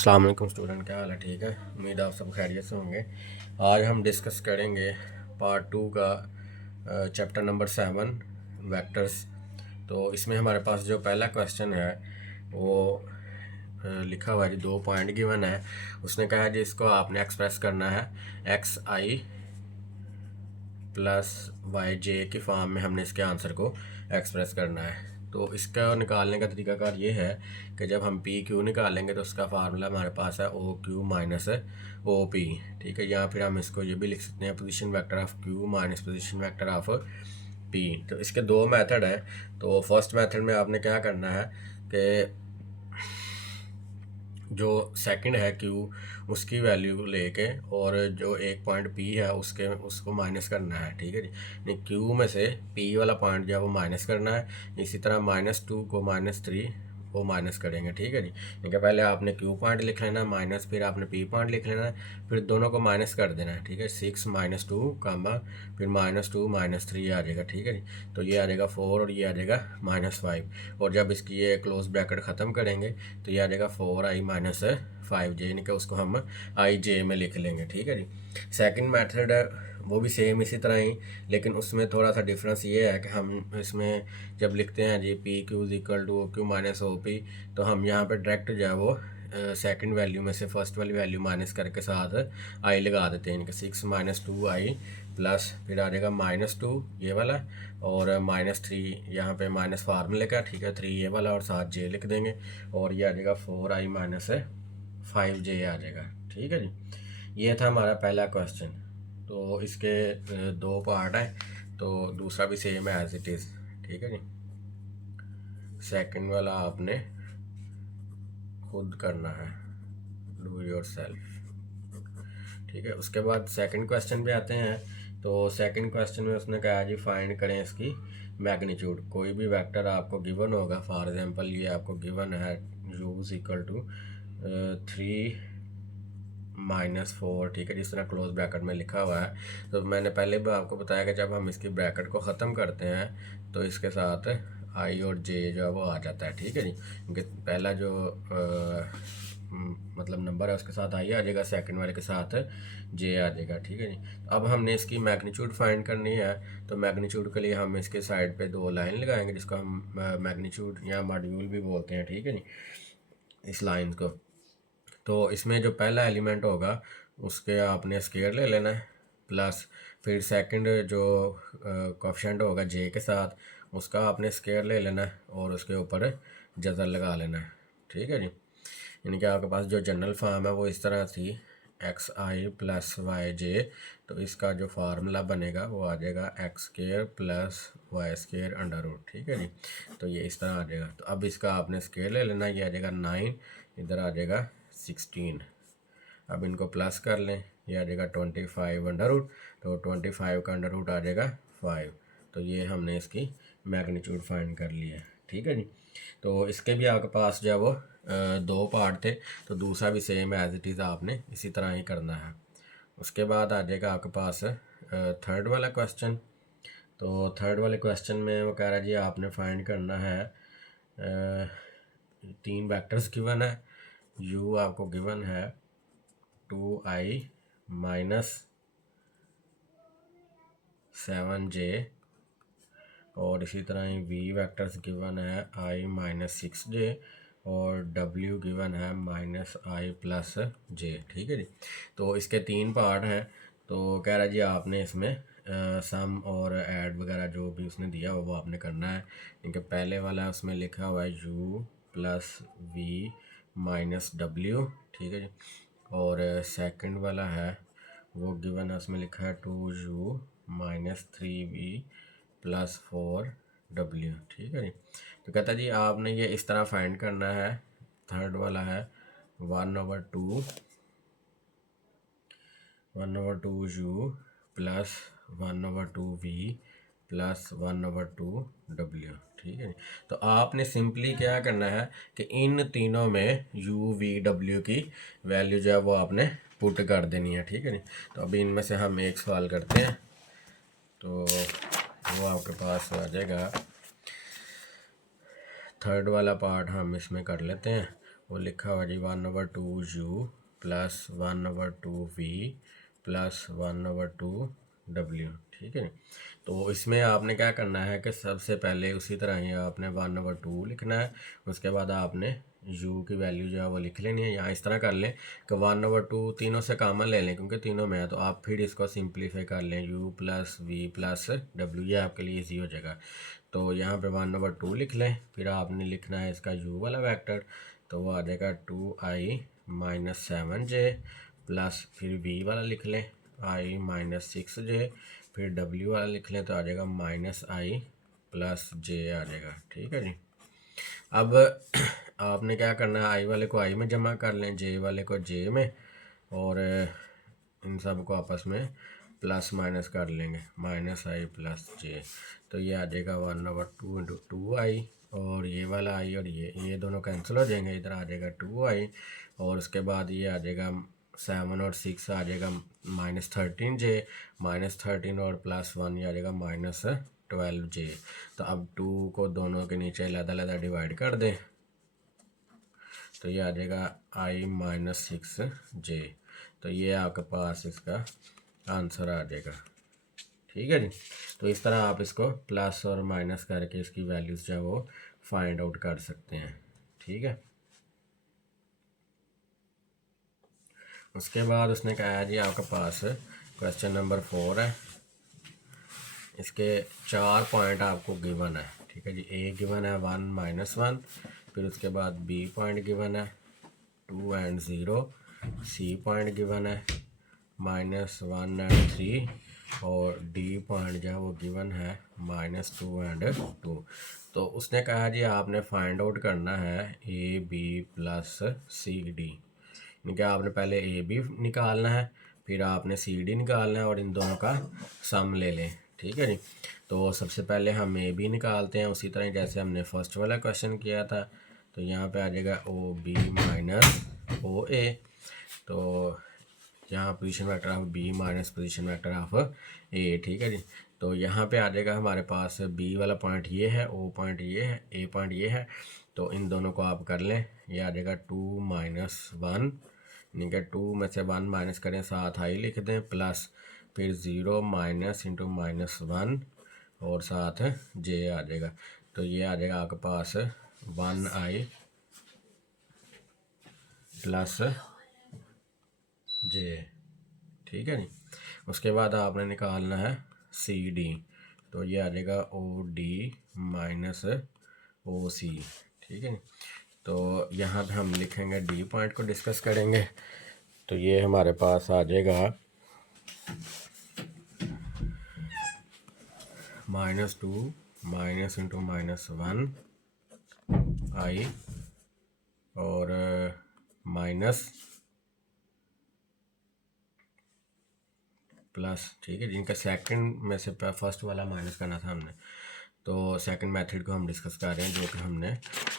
अस्सलाम वालेकुम स्टूडेंट, क्या हाल है? ठीक है, उम्मीद आप सब खैरियत से होंगे। आज हम डिस्कस करेंगे पार्ट 2 का चैप्टर नंबर 7 वेक्टर्स। तो इसमें हमारे पास जो पहला क्वेश्चन है वो लिखा हुआ है जी, 2 पॉइंट गिवन है। उसने कहा है जी इसको आपने एक्सप्रेस करना है एक्स आई प्लस वाई जे की फॉर्म में हमने इसके आंसर को एक्सप्रेस करना है। तो इसका निकालने का तरीकाकार ये है कि जब हम पी क्यू निकालेंगे तो उसका फार्मूला हमारे पास है O Q minus O P. ठीक है, या फिर हम इसको ये भी लिख सकते हैं position vector of Q minus position vector of P. तो इसके दो मेथड हैं। तो फर्स्ट मेथड में आपने क्या करना है कि जो सेकंड है क्यू उसकी वैल्यू लेके और जो एक पॉइंट पी है उसको माइनस करना है। ठीक है जी, नहीं क्यू में से पी वाला पॉइंट जो है वो माइनस करना है। इसी तरह -2 को -3 वो माइनस करेंगे। ठीक है जी, ठीक है, पहले आपने क्यू पॉइंट लिख लेना है माइनस, फिर आपने पी पॉइंट लिख लेना है, फिर दोनों को माइनस कर देना है। ठीक है, 6 -2 कामा फिर -2 -3 आ जाएगा। ठीक है जी, तो ये आ जाएगा 4 और ये आ जाएगा -5। और जब इसकी ये क्लोज ब्रैकेट ख़त्म करेंगे तो ये आ जाएगा 4i माइनस 5j, यानी कि उसको हम आई जे में लिख लेंगे। ठीक है जी, सेकंड मेथड है वो भी सेम इसी तरह ही, लेकिन उसमें थोड़ा सा डिफरेंस ये है कि हम इसमें जब लिखते हैं G P Q equal to O Q minus O P, तो हम यहाँ पे डायरेक्ट जो है वो सेकंड वैल्यू में से फर्स्ट वाली वैल्यू माइनस करके साथ आई लगा देते हैं। यानी कि 6 -2i प्लस फिर आ जाएगा -2 ये वाला और -3 यहाँ पे माइनस फार्मूले का। ठीक है, 3 ये वाला और साथ जे लिख देंगे और ये आ जाएगा 4i माइनस 5j आ जाएगा। ठीक है जी, ये था हमारा पहला क्वेश्चन। तो इसके दो पार्ट हैं, तो दूसरा भी सेम है एज इट इज़। ठीक है जी, सेकंड वाला आपने खुद करना है, डू योर सेल्फ। ठीक है, उसके बाद सेकंड क्वेश्चन पे आते हैं। तो सेकंड क्वेश्चन में उसने कहा जी फाइंड करें इसकी मैग्नीट्यूड। कोई भी वेक्टर आपको गिवन होगा, फॉर एग्जांपल ये आपको गिवन है u इक्वल टू 3 -4। ठीक है, जिस तरह क्लोज ब्रैकेट में लिखा हुआ है। तो मैंने पहले भी आपको बताया कि जब हम इसकी ब्रैकेट को ख़त्म करते हैं तो इसके साथ आई और जे जो है वो आ जाता है। ठीक है जी, क्योंकि पहला जो मतलब नंबर है उसके साथ आई आ जाएगा, सेकंड वाले के साथ जे आ जाएगा। ठीक है जी, अब हमने इसकी मैग्नीट्यूड फाइंड करनी है। तो मैग्नीट्यूड के लिए हम इसके साइड पे दो लाइन लगाएंगे जिसको हम मैग्नीट्यूड या मॉड्यूल भी बोलते हैं। ठीक है जी, इस लाइन को। तो इसमें जो पहला एलिमेंट होगा उसके आपने स्केयर ले लेना है, प्लस फिर सेकंड जो कोफिशिएंट होगा जे के साथ उसका आपने स्केयर ले लेना है और उसके ऊपर जज़र लगा लेना है। ठीक है जी, यानी कि आपके पास जो जनरल फॉर्म है वो इस तरह थी X I plus Y J. तो इसका जो फार्मूला बनेगा वो आ जाएगा X square plus Y square under root. ठीक है जी, तो ये इस तरह आ जाएगा। तो अब इसका आपने स्केयर ले लेना, ये आ जाएगा 9, इधर आ जाएगा 16। अब इनको प्लस कर लें, ये आ जाएगा 25 अंडर रूट। तो 25 का अंडर रूट आ जाएगा 5। तो ये हमने इसकी मैग्नीट्यूड फाइंड कर लिया है। ठीक है जी, तो इसके भी आपके पास जो है वो दो पार्ट थे, तो दूसरा भी सेम एज इट इज़ आपने इसी तरह ही करना है। उसके बाद आ जाएगा आपके पास थर्ड वाला क्वेश्चन। तो थर्ड वाले क्वेश्चन में वो कह रहा है जी आपने फाइंड करना है 3 वेक्टर्स गिवन है। u आपको गिवन है 2i माइनस 7j और इसी तरह ही v वेक्टर्स गिवन है i माइनस 6j और w गिवन है -i प्लस j। ठीक है जी, तो इसके 3 पार्ट हैं। तो कह रहा है जी आपने इसमें सम और ऐड वगैरह जो भी उसने दिया हो वो आपने करना है। क्योंकि पहले वाला उसमें लिखा हुआ है u plus v minus w। ठीक है जी, और सेकंड वाला है वो गिवन है, उसमें लिखा है 2u minus 3v plus 4w। ठीक है जी, तो कहता है जी आपने ये इस तरह फाइंड करना है। थर्ड वाला है 1/2 u plus 1/2v plus 1/2w। ठीक है जी, तो आपने सिंपली क्या करना है कि इन तीनों में u v w की वैल्यू जो है वो आपने पुट कर देनी है। ठीक है जी, तो अभी इनमें से हम एक सवाल करते हैं, तो वो आपके पास आ जाएगा। थर्ड वाला पार्ट हम इसमें कर लेते हैं वो लिखा हुआ जी 1/2u plus 1/2v plus 1/2 w, ठीक है। तो इसमें आपने क्या करना है कि सबसे पहले उसी तरह ही आपने 1/2 लिखना है, उसके बाद आपने u की वैल्यू जो है वो लिख लेनी है। यहाँ इस तरह कर लें कि 1/2 तीनों से कॉमन ले लें क्योंकि तीनों में है, तो आप फिर इसको सिंप्लीफाई कर लें u plus v plus w, ये आपके लिए ईजी हो जाएगा। तो यहाँ पे 1/2 लिख लें, फिर आपने लिखना है इसका u वाला वेक्टर, तो वो आ जाएगा 2i-7j प्लस फिर v वाला लिख लें i-6j, फिर w वाला लिख लें तो आ जाएगा -i प्लस j आ जाएगा, ठीक है जी। अब आपने क्या करना है, i वाले को i में जमा कर लें, j वाले को j में, और इन सब को आपस में प्लस माइनस कर लेंगे, -i प्लस j, तो ये आ जाएगा 1/2 × 2i, और ये वाला i और ये दोनों कैंसिल हो जाएंगे, इधर आ जाएगा 2i, और उसके बाद ये आ जाएगा 7 और 6 आ जाएगा -13j, -13 और +1 ये आ जाएगा -12j। तो अब 2 को दोनों के नीचे अलग-अलग डिवाइड कर दें, तो ये आ जाएगा i-6j, तो ये आपके पास इसका आंसर आ जाएगा, ठीक है जी। तो इस तरह आप इसको प्लस और माइनस करके इसकी वैल्यूज़ जो है वो फाइंड आउट कर सकते हैं, ठीक है। उसके बाद उसने कहा है जी आपके पास क्वेश्चन नंबर 4 है, इसके 4 पॉइंट आपको गिवन है, ठीक है जी। ए गिवन है 1 - 1, फिर उसके बाद बी पॉइंट गिवन है 2 और 0, सी पॉइंट गिवन है -1 और 3, और डी पॉइंट जो है वो गिवन है -2 और 2। तो उसने कहा जी आपने फाइंड आउट करना है A B plus C D, यानी कि आपने पहले ए बी निकालना है, फिर आपने सी डी निकालना है, और इन दोनों का सम ले लें, ठीक है जी। तो सबसे पहले हम ए बी निकालते हैं, उसी तरह जैसे हमने फर्स्ट वाला क्वेश्चन किया था। तो यहाँ पे आ जाएगा O B minus O A, तो यहाँ position vector of B minus position vector of A, ठीक है जी। तो यहाँ पे आ जाएगा हमारे पास बी वाला पॉइंट ये है, ओ पॉइंट ये है, ए पॉइंट ये है, तो इन दोनों को आप कर लें, ये आ जाएगा 2 - 1, यानी कि 2 में से 1 माइनस करें, साथ आई लिख दें, प्लस फिर 0 माइनस इंटू -1 और साथ जे आ जाएगा, तो ये आ जाएगा आपके पास 1i प्लस जे, ठीक है जी। उसके बाद आपने निकालना है सी डी, तो ये आ जाएगा ओ डी माइनस ओ सी, ठीक है। तो यहाँ पे हम लिखेंगे डी पॉइंट को डिस्कस करेंगे, तो ये हमारे पास आ जाएगा -2 माइनस इंटू -1 आई और माइनस प्लस, ठीक है, जिनका सेकंड में से फर्स्ट वाला माइनस करना था हमने, तो सेकंड मेथड को हम डिस्कस कर रहे हैं जो कि हमने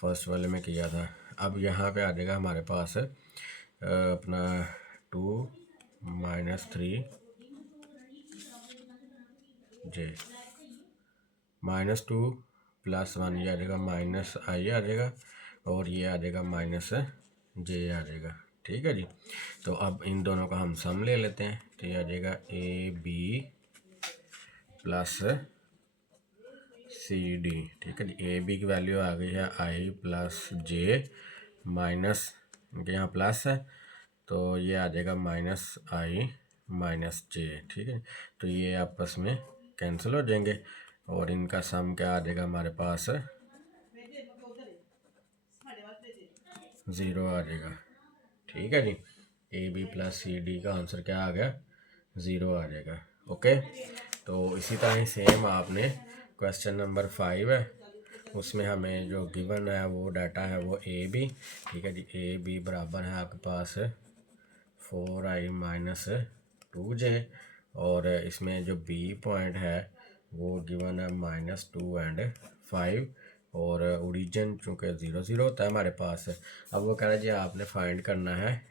फर्स्ट वाले में किया था। अब यहाँ पे आ जाएगा हमारे पास अपना 2 - 3 जे -2 + 1, ये आ जाएगा -i आ जाएगा, और ये आ जाएगा -j आ जाएगा, ठीक है जी। तो अब इन दोनों का हम सम ले लेते हैं, तो ये आ जाएगा A B plus C D, ठीक है जी। ए बी की वैल्यू आ गई है i प्लस जे माइनस, इनके यहाँ प्लस है, तो ये आ जाएगा -i -j, ठीक है। तो ये आपस में कैंसिल हो जाएंगे, और इनका सम क्या आ जाएगा हमारे पास 0 आ जाएगा, ठीक है जी। A B plus C D का आंसर क्या आ गया, 0 आ जाएगा, ओके। तो इसी तरह ही सेम आपने क्वेश्चन नंबर 5 है, उसमें हमें जो गिवन है वो डाटा है वो ए बी, ठीक है जी। ए बी बराबर है आपके पास 4i - 2j, और इसमें जो बी पॉइंट है वो गिवन है -2 और 5, और ओरिजिन चूँकि 0 0 होता है हमारे पास। अब वो कह रहा है जी आपने फाइंड करना है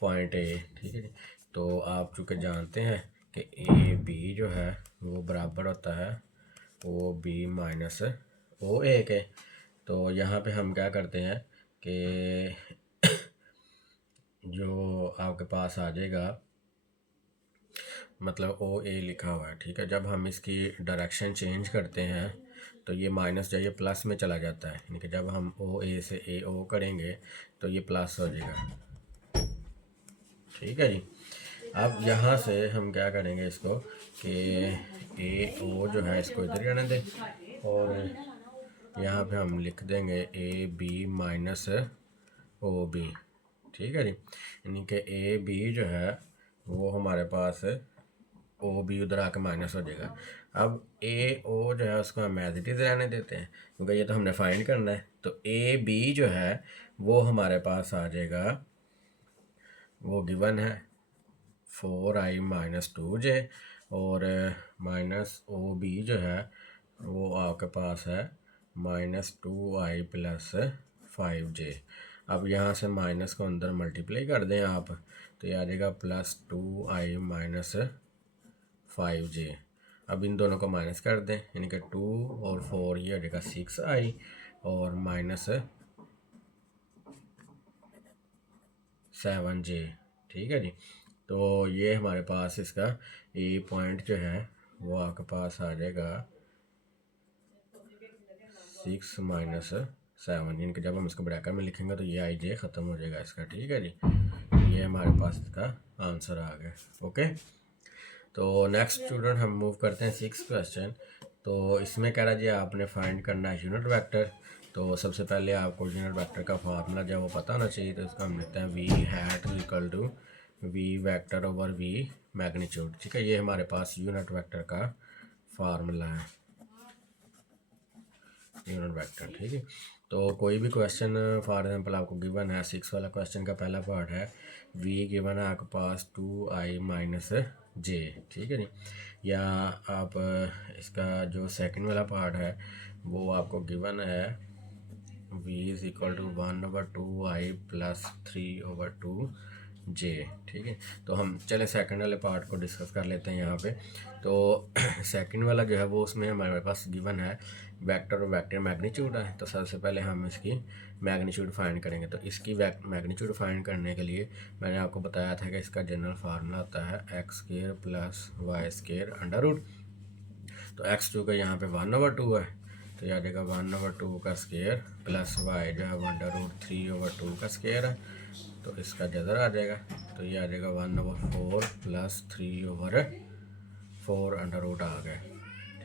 पॉइंट ए, ठीक है जी। तो आप चूँकि जानते हैं कि ए बी जो है वो बराबर होता है ओ बी माइनस ओ ए के, तो यहाँ पे हम क्या करते हैं कि जो आपके पास आ जाएगा, मतलब ओ ए लिखा हुआ है, ठीक है। जब हम इसकी डायरेक्शन चेंज करते हैं तो ये माइनस जाइए प्लस में चला जाता है, यानी कि जब हम ओ ए से ए ओ करेंगे तो ये प्लस हो जाएगा, ठीक है जी। अब यहाँ से हम क्या करेंगे इसको कि ए ओ जो है इसको इधर जाने दें और यहाँ पे हम लिख देंगे A B minus O B, ठीक है जी। यानी कि ए बी जो है वो हमारे पास ओ बी उधर आके माइनस हो जाएगा। अब ए ओ जो है उसको हम एज इट इज़ रहने देते हैं क्योंकि ये तो हमने फाइंड करना है। तो ए बी जो है वो हमारे पास आ जाएगा, वो गिवन है 4i माइनस 2j और माइनस ओ बी जो है वो आपके पास है -2i प्लस 5j। अब यहाँ से माइनस को अंदर मल्टीप्लाई कर दें आप तो ये आ जाएगा +2i माइनस 5j। अब इन दोनों को माइनस कर दें यानी कि 2 और 4 ये हो जाएगा 6i और माइनस 7j, ठीक है जी। तो ये हमारे पास इसका ए पॉइंट जो है वो आपके पास आ जाएगा 6 माइनस 7, यानी कि जब हम इसको ब्रैकेट में लिखेंगे तो ये आई जे ख़त्म हो जाएगा इसका, ठीक है जी। ये हमारे पास इसका आंसर आ गया। ओके, तो नेक्स्ट स्टूडेंट हम मूव करते हैं 6th क्वेश्चन। तो इसमें कह रहा जी आपने फाइंड करना है यूनिट वेक्टर। तो सबसे पहले आपको यूनिट वेक्टर का फार्मूला जो है वो पता होना चाहिए। तो इसका हम लिखते हैं V hat equal to V vector over V magnitude, ठीक है। ये हमारे पास यूनिट वेक्टर का फार्मूला है, यूनिट वेक्टर, ठीक है। तो कोई भी क्वेश्चन फॉर एग्जांपल आपको गिवन है, 6 वाला क्वेश्चन का पहला पार्ट है वी गिवन है आपके पास 2i माइनस जे, ठीक है नी। या आप इसका जो सेकंड वाला पार्ट है वो आपको गिवन है v is equal to 1/2i plus 3/2j, ठीक है। तो हम चले सेकंड वाले पार्ट को डिस्कस कर लेते हैं यहाँ पे। तो सेकंड वाला जो है वो उसमें हमारे पास गिवन है वेक्टर और वेक्टर मैग्नीट्यूड है। तो सबसे पहले हम इसकी मैग्नीट्यूड फाइंड करेंगे। तो इसकी मैग्नीट्यूड फाइंड करने के लिए मैंने आपको बताया था कि इसका जनरल फार्मूला होता है x² plus y² under root. तो x2 का यहाँ पे 1/2 है तो ये आ जाएगा 1/2 का स्क्वायर प्लस y जो है 1/3/2 का स्क्वायर है। तो इसका जदर आ जाएगा तो ये आ जाएगा 1/4 प्लस 3/4 अंडर रूट आ गया,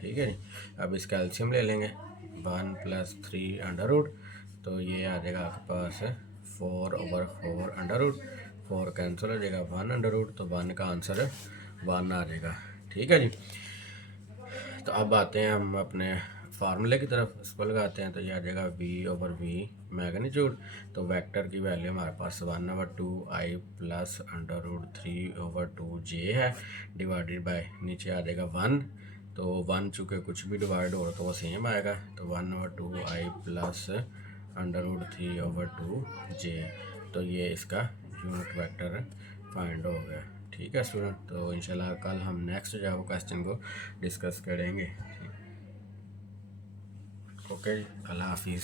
ठीक है नी। अब इसका एल्शियम ले लेंगे 1 + 3 अंडर रूट, तो ये आ जाएगा आपके पास 4/4 अंडर रूट, 4 कैंसिल हो जाएगा 1 अंडर रूट, तो 1 का आंसर 1 आ जाएगा, ठीक है जी। तो अब आते हैं हम अपने फार्मूले की तरफ, इसको लगाते हैं। तो ये आ जाएगा v/v मैग्नीट्यूड। तो वेक्टर की वैल्यू हमारे पास 1/2i plus under root 3/2j है डिवाइडेड बाय नीचे आ जाएगा 1। तो 1 चूँकि कुछ भी डिवाइड हो रहा तो वो सेम आएगा। तो 1/2i plus under root 3/2j। तो ये इसका यूनिट वेक्टर फाइंड हो गया, ठीक है स्टूडेंट। तो इंशाल्लाह कल हम नेक्स्ट जो है वो क्वेश्चन को डिस्कस करेंगे। ओके, अल्लाह हाफिज़।